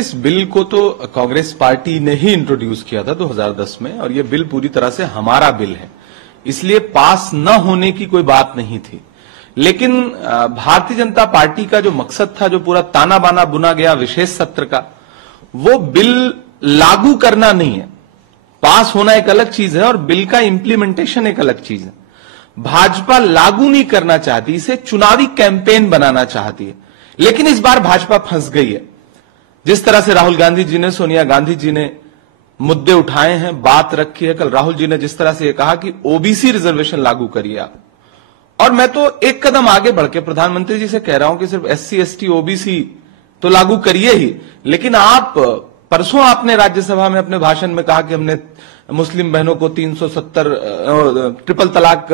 इस बिल को तो कांग्रेस पार्टी ने ही इंट्रोड्यूस किया था 2010 में, और ये बिल पूरी तरह से हमारा बिल है, इसलिए पास न होने की कोई बात नहीं थी। लेकिन भारतीय जनता पार्टी का जो मकसद था, जो पूरा ताना बाना बुना गया विशेष सत्र का, वो बिल लागू करना नहीं है। पास होना एक अलग चीज है और बिल का इंप्लीमेंटेशन एक अलग चीज है। भाजपा लागू नहीं करना चाहती, इसे चुनावी कैंपेन बनाना चाहती है। लेकिन इस बार भाजपा फंस गई है। जिस तरह से राहुल गांधी जी ने, सोनिया गांधी जी ने मुद्दे उठाए हैं, बात रखी है। कल राहुल जी ने जिस तरह से ये कहा कि ओबीसी रिजर्वेशन लागू करिए आप, और मैं तो एक कदम आगे बढ़ के प्रधानमंत्री जी से कह रहा हूं कि सिर्फ एससी एसटी ओबीसी तो लागू करिए ही, लेकिन आप परसों आपने राज्यसभा में अपने भाषण में कहा कि हमने मुस्लिम बहनों को 370 ट्रिपल तलाक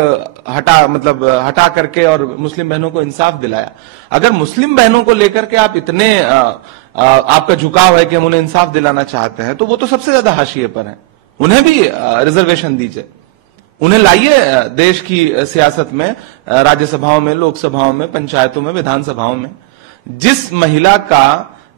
हटा करके और मुस्लिम बहनों को इंसाफ दिलाया। अगर मुस्लिम बहनों को लेकर के आप इतने आपका झुकाव है कि हम उन्हें इंसाफ दिलाना चाहते हैं, तो वो तो सबसे ज्यादा हाशिए पर हैं। उन्हें भी रिजर्वेशन दीजिए, उन्हें लाइए देश की सियासत में, राज्यसभाओं में, लोकसभाओं में, पंचायतों में, विधानसभाओं में।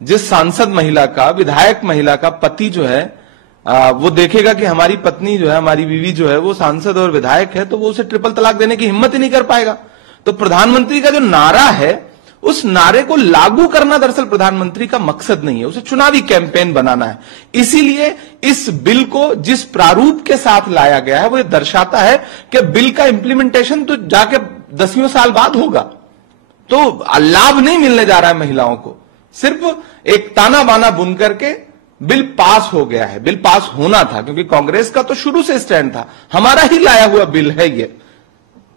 जिस सांसद महिला का, विधायक महिला का पति जो है वो देखेगा कि हमारी पत्नी जो है, हमारी बीवी जो है वो सांसद और विधायक है, तो वो उसे ट्रिपल तलाक देने की हिम्मत ही नहीं कर पाएगा। तो प्रधानमंत्री का जो नारा है, उस नारे को लागू करना दरअसल प्रधानमंत्री का मकसद नहीं है, उसे चुनावी कैंपेन बनाना है। इसीलिए इस बिल को जिस प्रारूप के साथ लाया गया है, वो ये दर्शाता है कि बिल का इंप्लीमेंटेशन तो जाके 10 साल बाद होगा, तो लाभ नहीं मिलने जा रहा है महिलाओं को। सिर्फ एक ताना बाना बुन करके बिल पास हो गया है। बिल पास होना था, क्योंकि कांग्रेस का तो शुरू से स्टैंड था, हमारा ही लाया हुआ बिल है ये,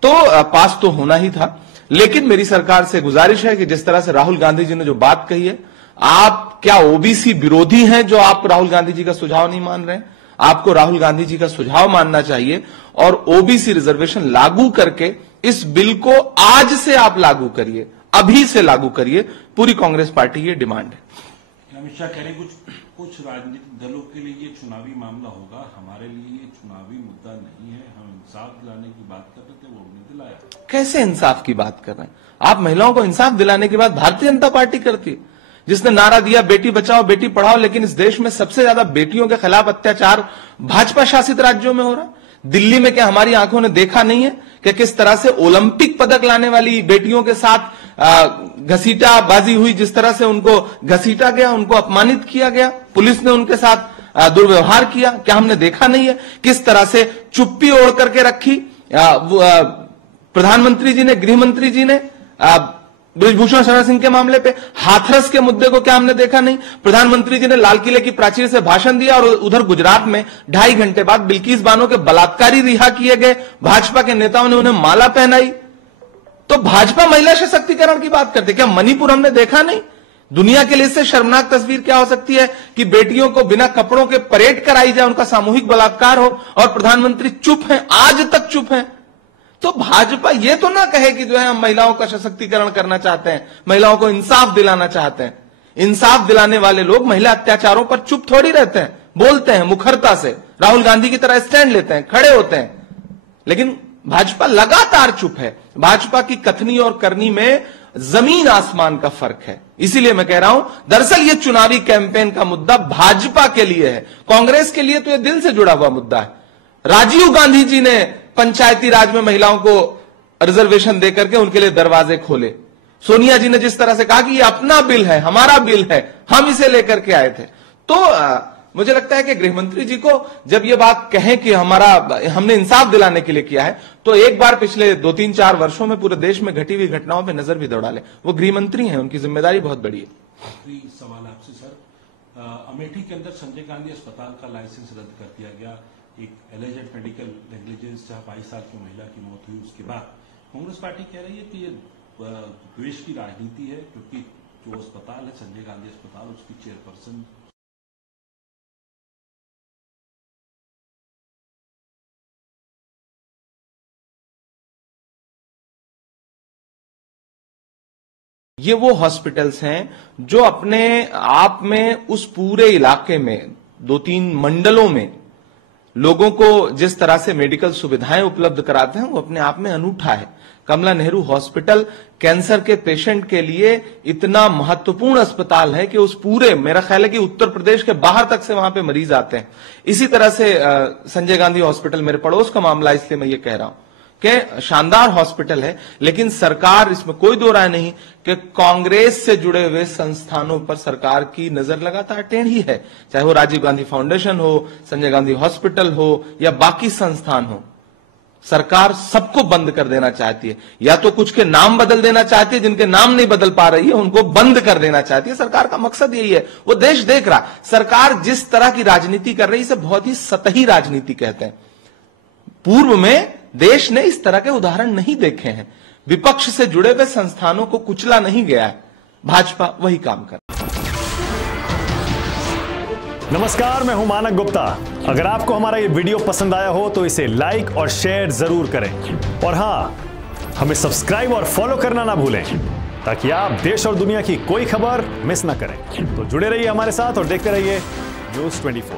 तो पास तो होना ही था। लेकिन मेरी सरकार से गुजारिश है कि जिस तरह से राहुल गांधी जी ने जो बात कही है, आप क्या ओबीसी विरोधी हैं जो आप राहुल गांधी जी का सुझाव नहीं मान रहे हैं? आपको राहुल गांधी जी का सुझाव मानना चाहिए और ओबीसी रिजर्वेशन लागू करके इस बिल को आज से आप लागू करिए, अभी से लागू करिए। पूरी कांग्रेस पार्टी ये डिमांड है। अमित शाह कह रहे कुछ राजनीतिक दलों के लिए ये चुनावी मामला होगा, हमारे लिए ये चुनावी मुद्दा नहीं है। हम इंसाफ दिलाने की बात कर रहे थे, वो नहीं दिलाया। कैसे इंसाफ की बात कर रहे हैं आप? महिलाओं को इंसाफ दिलाने की बात भारतीय जनता पार्टी करती है, जिसने नारा दिया बेटी बचाओ बेटी पढ़ाओ। लेकिन इस देश में सबसे ज्यादा बेटियों के खिलाफ अत्याचार भाजपा शासित राज्यों में हो रहा है। दिल्ली में क्या हमारी आंखों ने देखा नहीं है कि किस तरह से ओलंपिक पदक लाने वाली बेटियों के साथ घसीटाबाजी हुई, जिस तरह से उनको घसीटा गया, उनको अपमानित किया गया, पुलिस ने उनके साथ दुर्व्यवहार किया? क्या हमने देखा नहीं है? किस तरह से चुप्पी ओढ़ करके रखी प्रधानमंत्री जी ने, गृह मंत्री जी ने बृजभूषण शरण सिंह के मामले पे? हाथरस के मुद्दे को क्या हमने देखा नहीं? प्रधानमंत्री जी ने लाल किले की प्राचीर से भाषण दिया और उधर गुजरात में 2.5 घंटे बाद बिल्किस बानो के बलात्कारी रिहा किए गए, भाजपा के नेताओं ने उन्हें माला पहनाई। तो भाजपा महिला सशक्तिकरण की बात करते, क्या मणिपुर हमने देखा नहीं? दुनिया के लिए इससे शर्मनाक तस्वीर क्या हो सकती है कि बेटियों को बिना कपड़ों के परेड कराई जाए, उनका सामूहिक बलात्कार हो, और प्रधानमंत्री चुप हैं, आज तक चुप हैं। तो भाजपा ये तो ना कहे कि जो है हम महिलाओं का सशक्तिकरण करना चाहते हैं, महिलाओं को इंसाफ दिलाना चाहते हैं। इंसाफ दिलाने वाले लोग महिला अत्याचारों पर चुप थोड़ी रहते हैं, बोलते हैं मुखरता से, राहुल गांधी की तरह स्टैंड लेते हैं, खड़े होते हैं। लेकिन भाजपा लगातार चुप है। भाजपा की कथनी और करनी में जमीन आसमान का फर्क है। इसीलिए मैं कह रहा हूं, दरअसल ये चुनावी कैंपेन का मुद्दा भाजपा के लिए है, कांग्रेस के लिए तो यह दिल से जुड़ा हुआ मुद्दा है। राजीव गांधी जी ने पंचायती राज में महिलाओं को रिजर्वेशन देकर के उनके लिए दरवाजे खोले। सोनिया जी ने जिस तरह से कहा कि ये अपना बिल है, हमारा बिल है, हम इसे लेकर के आए थे। तो मुझे लगता है कि गृह मंत्री जी को जब ये बात कहें कि हमने इंसाफ दिलाने के लिए किया है, तो एक बार पिछले 2-3-4 वर्षों में पूरे देश में घटी हुई घटनाओं पर नजर भी दौड़ा ले। वो गृह मंत्री हैं, उनकी जिम्मेदारी बहुत बड़ी है। आखिरी सवाल आपसे सर, अमेठी के अंदर संजय गांधी अस्पताल का लाइसेंस रद्द कर दिया गया, एक एलिजेड मेडिकल नेग्लिजेंस, जहां 22 साल की महिला की मौत हुई, उसके बाद कांग्रेस पार्टी कह रही है कि ये द्वेष की राजनीति है, क्योंकि जो अस्पताल है संजय गांधी अस्पताल, उसकी चेयरपर्सन ये वो हॉस्पिटल्स हैं जो अपने आप में उस पूरे इलाके में 2-3 मंडलों में लोगों को जिस तरह से मेडिकल सुविधाएं उपलब्ध कराते हैं, वो अपने आप में अनूठा है। कमला नेहरू हॉस्पिटल कैंसर के पेशेंट के लिए इतना महत्वपूर्ण अस्पताल है कि उस पूरे, मेरा ख्याल है कि उत्तर प्रदेश के बाहर तक से वहां पे मरीज आते हैं। इसी तरह से संजय गांधी हॉस्पिटल, मेरे पड़ोस का मामला, इसलिए मैं ये कह रहा हूं कि शानदार हॉस्पिटल है, लेकिन सरकार, इसमें कोई दो राय नहीं कि कांग्रेस से जुड़े हुए संस्थानों पर सरकार की नजर लगातार टेढ़ी है, चाहे वो राजीव गांधी फाउंडेशन हो, संजय गांधी हॉस्पिटल हो या बाकी संस्थान हो। सरकार सबको बंद कर देना चाहती है, या तो कुछ के नाम बदल देना चाहती है, जिनके नाम नहीं बदल पा रही है उनको बंद कर देना चाहती है। सरकार का मकसद यही है, वो देश देख रहा। सरकार जिस तरह की राजनीति कर रही है इसे बहुत ही सतही राजनीति कहते हैं। पूर्व में देश ने इस तरह के उदाहरण नहीं देखे हैं। विपक्ष से जुड़े हुए संस्थानों को कुचला नहीं गया है, भाजपा वही काम कर। नमस्कार, मैं हूं मानक गुप्ता। अगर आपको हमारा ये वीडियो पसंद आया हो तो इसे लाइक और शेयर जरूर करें, और हां, हमें सब्सक्राइब और फॉलो करना ना भूलें ताकि आप देश और दुनिया की कोई खबर मिस ना करें। तो जुड़े रहिए हमारे साथ और देखते रहिए News 24।